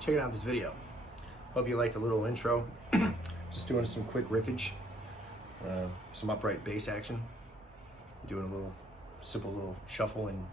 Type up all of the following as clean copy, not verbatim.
checking out this video. Hope you liked the little intro. Just doing some quick riffage, some upright bass action. Doing a little simple little shuffle in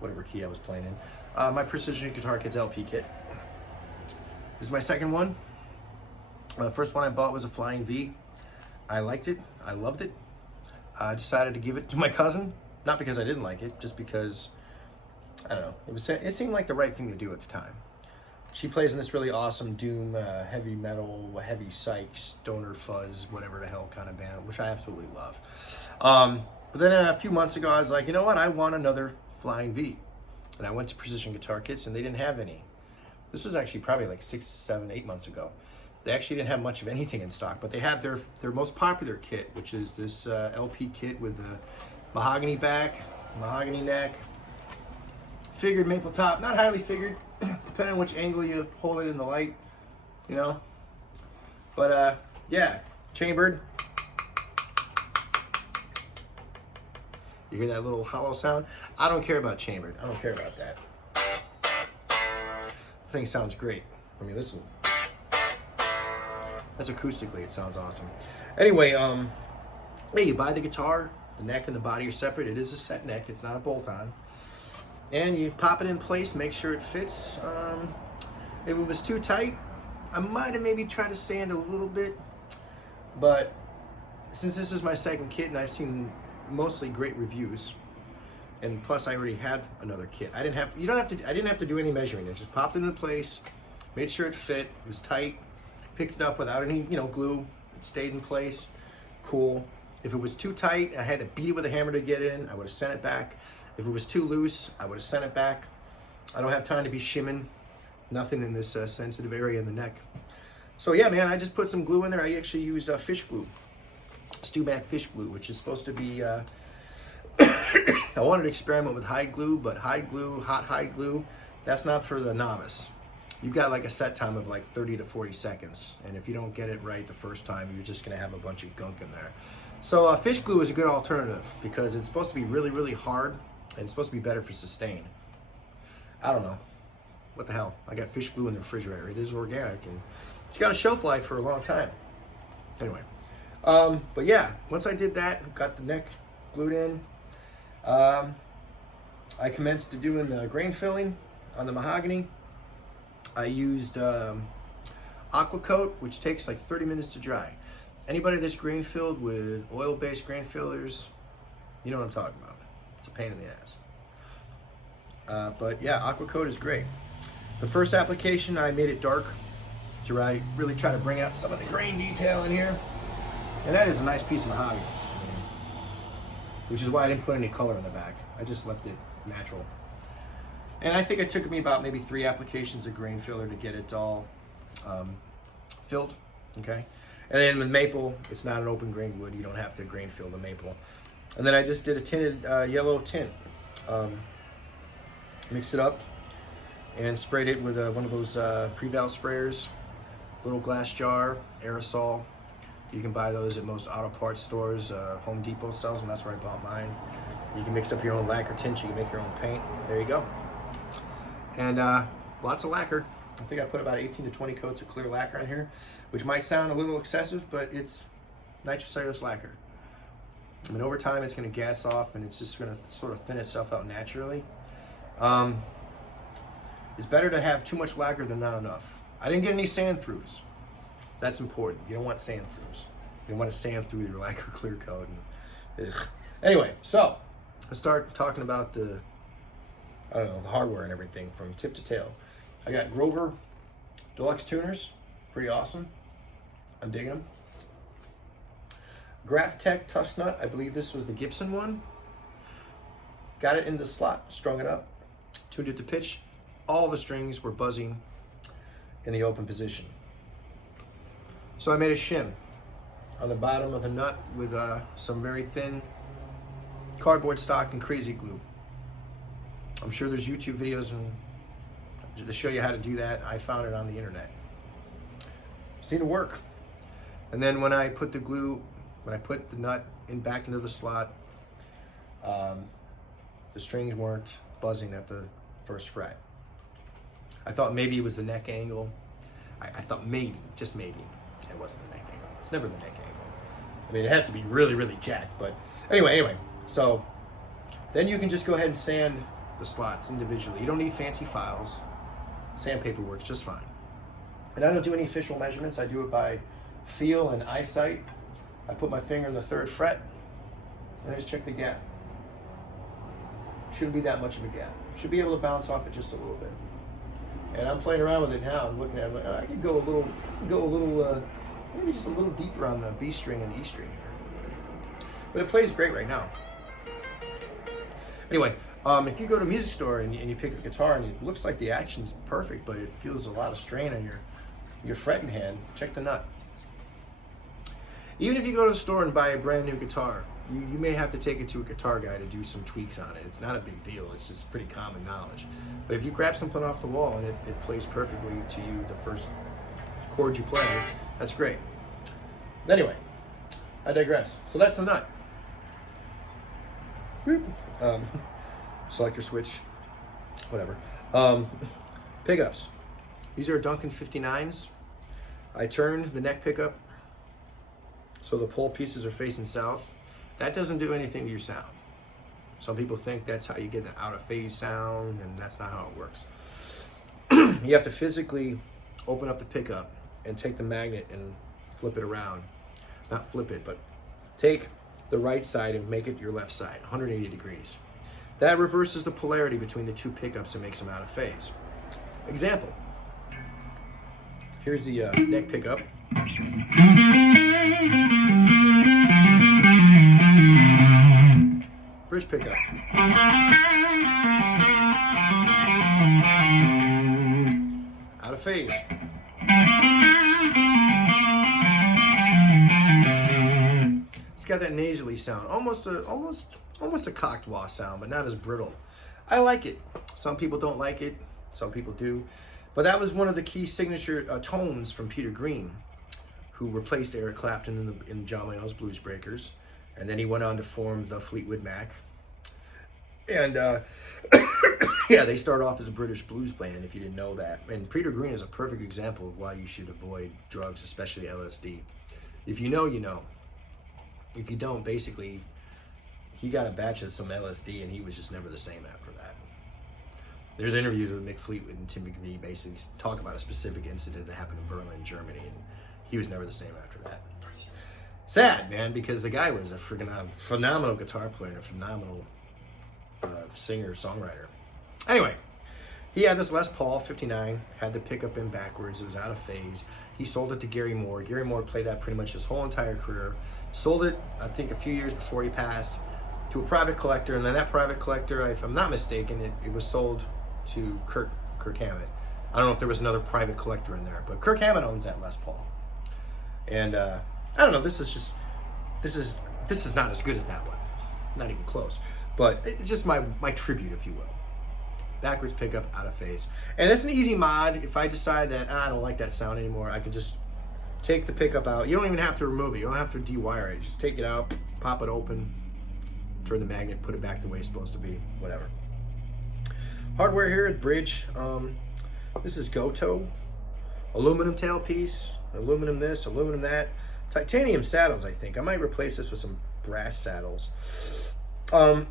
whatever key I was playing in. My Precision Guitar Kids LP kit. This is my second one. The first one I bought was a Flying V. I liked it. I loved it. I decided to give it to my cousin, not because I didn't like it, just because, I don't know, it seemed like the right thing to do at the time. She plays in this really awesome doom, heavy metal, heavy psych, stoner fuzz, whatever the hell kind of band, which I absolutely love. But then a few months ago, I was like, you know what? I want another Flying V. And I went to Precision Guitar Kits, and they didn't have any. This was actually probably like 6, 7, 8 months ago. They actually didn't have much of anything in stock, but they had their most popular kit, which is this LP kit with the mahogany back, mahogany neck, figured maple top, not highly figured, depending on which angle you hold it in the light, you know. But yeah, chambered. You hear that little hollow sound? I don't care about chambered. I don't care about that. The thing sounds great. I mean, listen. That's acoustically, it sounds awesome. Anyway, hey, you buy the guitar, the neck and the body are separate. It is a set neck, it's not a bolt-on. And you pop it in place, make sure it fits. If it was too tight, I might have maybe tried to sand a little bit. But since this is my second kit and I've seen mostly great reviews, and plus I already had another kit, I didn't have to do any measuring. It just popped into place, made sure it fit, it was tight. Picked it up without any, glue. It stayed in place. Cool. If it was too tight, I had to beat it with a hammer to get it in, I would have sent it back. If it was too loose, I would have sent it back. I don't have time to be shimming. Nothing in this sensitive area in the neck. So yeah, man, I just put some glue in there. I actually used fish glue. Stewback fish glue, which is supposed to be, I wanted to experiment with hide glue, but hide glue, hot hide glue, that's not for the novice. You've got like a set time of like 30 to 40 seconds. And if you don't get it right the first time, you're just gonna have a bunch of gunk in there. So fish glue is a good alternative because it's supposed to be really, really hard and it's supposed to be better for sustain. I don't know. What the hell? I got fish glue in the refrigerator. It is organic and it's got a shelf life for a long time. Anyway, but yeah, once I did that, got the neck glued in, I commenced to doing the grain filling on the mahogany. I used Aqua Coat, which takes like 30 minutes to dry. Anybody that's grain filled with oil-based grain fillers, you know what I'm talking about. It's a pain in the ass. But yeah, Aqua Coat is great. The first application, I made it dark to really try to bring out some of the grain detail in here. And that is a nice piece of mahogany, which is why I didn't put any color in the back. I just left it natural. And I think it took me about maybe 3 applications of grain filler to get it all filled, okay? And then with maple, it's not an open grain wood. You don't have to grain fill the maple. And then I just did a tinted yellow tint. Mixed it up and sprayed it with one of those Preval sprayers, little glass jar, aerosol. You can buy those at most auto parts stores. Home Depot sells them, that's where I bought mine. You can mix up your own lacquer tint, you can make your own paint. There you go. And lots of lacquer. I think I put about 18 to 20 coats of clear lacquer in here, which might sound a little excessive, but it's nitrocellulose lacquer. I mean, over time it's going to gas off and it's just going to sort of thin itself out naturally. It's better to have too much lacquer than not enough. I didn't get any sand throughs. That's important. You don't want sand throughs. You don't want to sand through your lacquer clear coat. And, anyway, so let's start talking about the hardware and everything from tip to tail. I got Grover Deluxe tuners, pretty awesome. I'm digging them. Graph Tech Tusk Nut, I believe this was the Gibson one. Got it in the slot, strung it up, tuned it to pitch. All the strings were buzzing in the open position. So I made a shim on the bottom of the nut with some very thin cardboard stock and crazy glue. I'm sure there's YouTube videos to show you how to do that. I found it on the internet. Seemed to work. And then when I put the nut back into the slot, the strings weren't buzzing at the first fret. I thought maybe it was the neck angle. I thought maybe, just maybe, it wasn't the neck angle. It's never the neck angle. I mean, it has to be really, really jacked. But anyway, so then you can just go ahead and sand the slots individually. You don't need fancy files. Sandpaper works just fine. And I don't do any official measurements. I do it by feel and eyesight. I put my finger in the 3rd fret and I just check the gap. Shouldn't be that much of a gap. Should be able to bounce off it just a little bit. And I'm playing around with it now. I'm looking at it. Like, I could go a little, maybe just a little deeper on the B string and the E string here. But it plays great right now. Anyway, if you go to a music store and you pick up a guitar and it looks like the action's perfect, but it feels a lot of strain on your fretting hand, check the nut. Even if you go to the store and buy a brand new guitar, you may have to take it to a guitar guy to do some tweaks on it. It's not a big deal. It's just pretty common knowledge. But if you grab something off the wall and it plays perfectly to you the first chord you play, that's great. Anyway, I digress. So that's the nut. Boop. Selector switch, whatever. Pickups. These are Duncan 59s. I turned the neck pickup so the pole pieces are facing south. That doesn't do anything to your sound. Some people think that's how you get an out of phase sound, and that's not how it works. You have to physically open up the pickup and take the magnet and flip it around. Not flip it, but take the right side and make it your left side, 180 degrees. That reverses the polarity between the two pickups and makes them out of phase. Example. Here's the neck pickup. Bridge pickup. Out of phase. It's got that nasally sound, almost a cocked wah sound, but not as brittle. I like it. Some people don't like it. Some people do. But that was one of the key signature tones from Peter Green, who replaced Eric Clapton in John Mayall's Blues Breakers. And then he went on to form the Fleetwood Mac. And yeah, they start off as a British blues band, if you didn't know that. And Peter Green is a perfect example of why you should avoid drugs, especially LSD. If you know, you know. If you don't, basically, he got a batch of some LSD and he was just never the same after that. There's interviews with Mick Fleetwood and Tim McVie basically talk about a specific incident that happened in Berlin, Germany, and he was never the same after that. Sad, man, because the guy was a freaking phenomenal guitar player and a phenomenal singer, songwriter. Anyway, he had this Les Paul 59, had the pickup in backwards. It was out of phase. He sold it to Gary Moore. Gary Moore played that pretty much his whole entire career. Sold it, I think, a few years before he passed, to a private collector, and then that private collector, if I'm not mistaken, it was sold to Kirk Hammett. I don't know if there was another private collector in there, but Kirk Hammett owns that Les Paul. And I don't know, this is not as good as that one. Not even close. But it's just my tribute, if you will. Backwards pickup, out of phase. And it's an easy mod. If I decide that I don't like that sound anymore, I can just take the pickup out. You don't even have to remove it. You don't have to dewire it. Just take it out, pop it open, turn the magnet, put it back the way it's supposed to be, whatever. Hardware here at Bridge. This is Goto. Aluminum tailpiece, aluminum this, aluminum that. Titanium saddles, I think. I might replace this with some brass saddles. And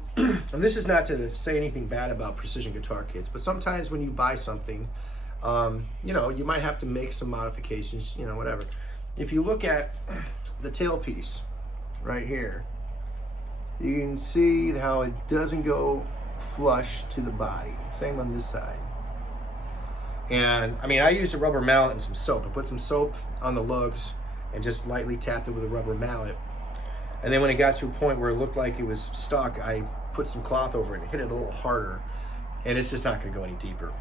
this is not to say anything bad about precision guitar kits, but sometimes when you buy something, you know, you might have to make some modifications, you know, whatever. If you look at the tailpiece right here, you can see how it doesn't go flush to the body. Same on this side. And I mean, I used a rubber mallet and some soap. I put some soap on the lugs and just lightly tapped it with a rubber mallet. And then when it got to a point where it looked like it was stuck, I put some cloth over it and hit it a little harder. And it's just not going to go any deeper.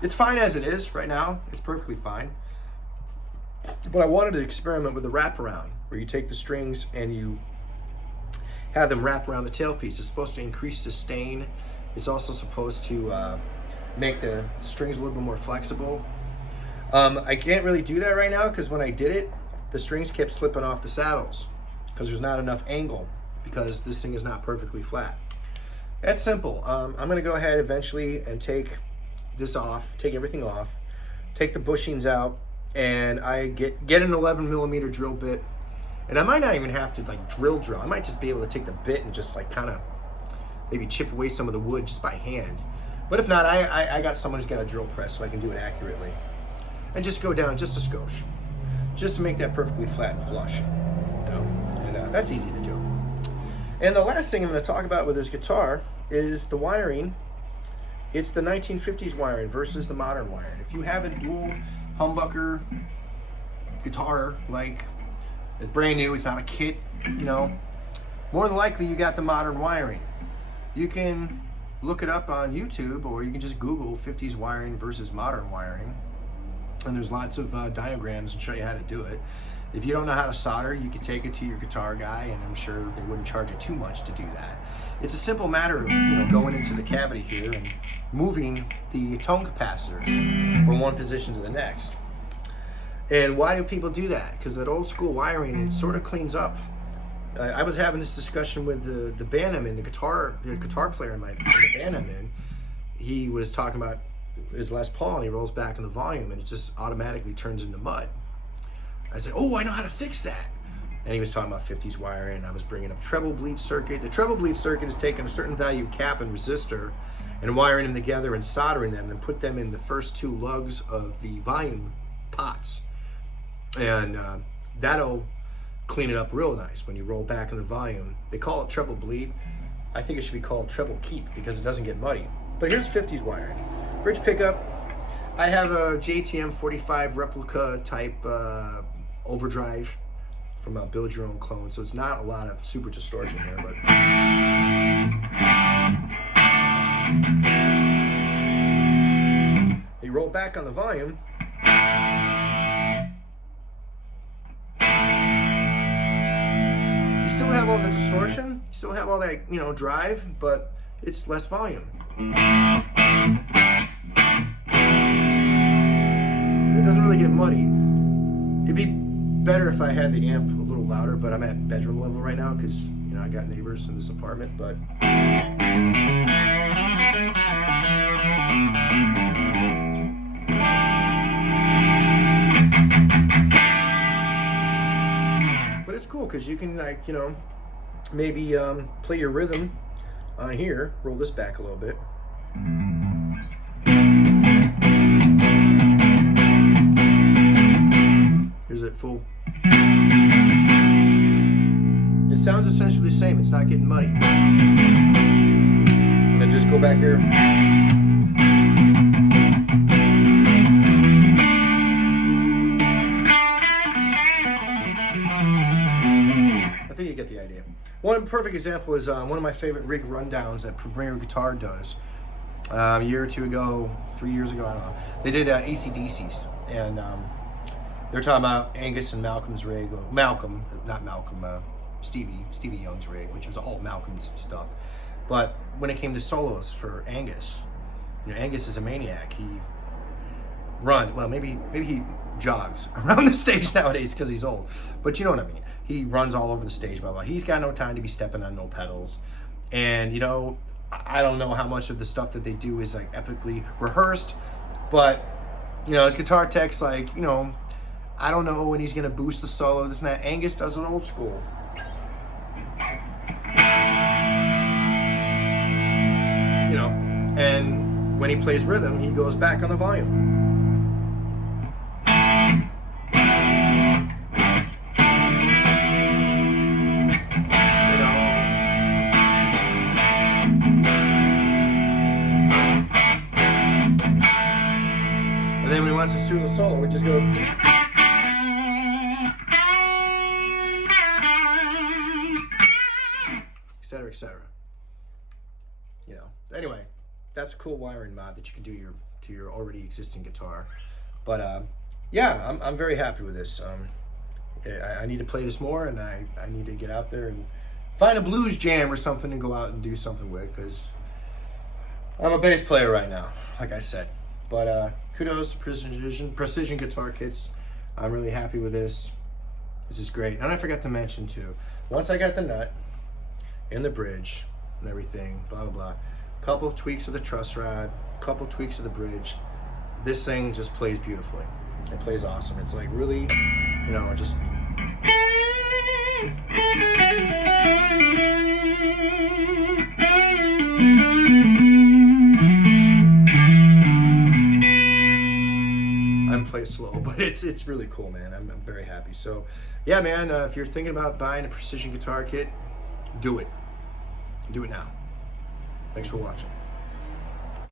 It's fine as it is right now. It's perfectly fine. But I wanted to experiment with the wraparound, where you take the strings and you have them wrap around the tailpiece. It's supposed to increase sustain. It's also supposed to make the strings a little bit more flexible. I can't really do that right now because when I did it, the strings kept slipping off the saddles because there's not enough angle because this thing is not perfectly flat. That's simple. I'm going to go ahead eventually and take this off, take everything off, take the bushings out, and I get an 11 millimeter drill bit. And I might not even have to like drill. I might just be able to take the bit and just like kind of maybe chip away some of the wood just by hand. But if not, I got someone who's got a drill press so I can do it accurately. And just go down just a skosh, just to make that perfectly flat and flush, you know, and that's easy to do. And the last thing I'm going to talk about with this guitar is the wiring. It's the 1950s wiring versus the modern wiring. If you have a dual humbucker guitar, like it's brand new, it's not a kit, you know, more than likely you got the modern wiring. You can look it up on YouTube, or you can just Google 50s wiring versus modern wiring. And there's lots of diagrams and show you how to do it. If you don't know how to solder, you can take it to your guitar guy, and I'm sure they wouldn't charge you too much to do that. It's a simple matter of, you know, going into the cavity here and moving the tone capacitors from one position to the next. And why do people do that? Because that old school wiring, it sort of cleans up. I was having this discussion with the band I'm in, the guitar player in the band I'm in. He was talking about his Les Paul, and he rolls back in the volume, and it just automatically turns into mud. I said, oh, I know how to fix that. And he was talking about 50s wiring, and I was bringing up treble bleed circuit. The treble bleed circuit is taking a certain value cap and resistor and wiring them together and soldering them, and put them in the first two lugs of the volume pots. And that'll clean it up real nice when you roll back in the volume. They call it treble bleed. I think it should be called treble keep because it doesn't get muddy. But here's 50s wiring. Bridge pickup. I have a JTM 45 replica type overdrive from a Build Your Own Clone, so it's not a lot of super distortion here, but you roll back on the volume. You still have all the distortion, you still have all that, you know, drive, but it's less volume. It doesn't really get muddy. It'd be better if I had the amp a little louder, but I'm at bedroom level right now because, you know, I got neighbors in this apartment, but it's cool because you can, like, you know, maybe play your rhythm on here, roll this back a little bit. Here's it full. It sounds essentially the same, it's not getting muddy. And then just go back here. I think you get the idea. One perfect example is one of my favorite rig rundowns that Premier Guitar does. A year or two ago, 3 years ago, I don't know. They did AC/DCs, and they're talking about Angus and Malcolm's rig. Stevie Young's rig, which was all Malcolm's stuff. But when it came to solos for Angus, you know, Angus is a maniac. He maybe he jogs around the stage nowadays because he's old, but you know what I mean. He runs all over the stage, blah, blah. He's got no time to be stepping on no pedals. And, you know, I don't know how much of the stuff that they do is like epically rehearsed, but, you know, his guitar tech's like, you know, I don't know when he's going to boost the solo, this and that. Angus does it old school. You know, and when he plays rhythm, he goes back on the volume. Then when he wants to do the solo, we just go. Etc., etc. You know. Anyway, that's a cool wiring mod that you can do to your already existing guitar. But yeah, I'm very happy with this. I need to play this more, and I need to get out there and find a blues jam or something and go out and do something with, because I'm a bass player right now, like I said. But kudos to Precision Guitar Kits. I'm really happy with this. This is great. And I forgot to mention too, once I got the nut and the bridge and everything, blah, blah, blah, couple of tweaks of the truss rod, couple tweaks of the bridge, this thing just plays beautifully. It plays awesome. It's like really, you know, just. I'm playing slow, but it's really cool, man. I'm very happy. So, yeah, man. If you're thinking about buying a precision guitar kit, do it. Do it now. Thanks for watching.